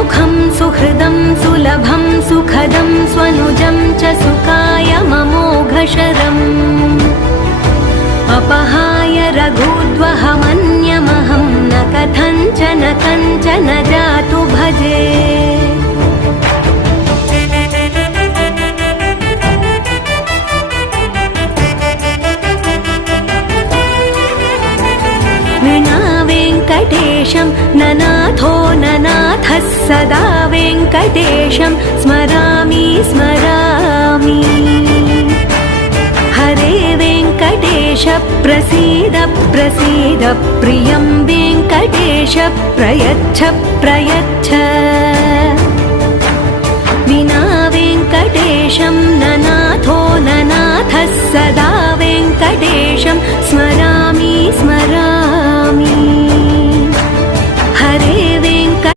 सुमुखं सुहृदं सुलभं सुखदं स्वनुजं च सुखाय ममोघशरम् अपहाय रघुद्वहमन्यमहं न कथञ्चन कञ्चन जातु भजे। विना वेङ्कटेशं ननाथो ननाथः सदा वेङ्कटेशं स्मरामि स्मरामि। हरे वेङ्कटेश प्रसीद प्रसीद प्रियं वेङ्कटेश प्रयच्छ प्रयच्छ। विना वेङ्कटेशं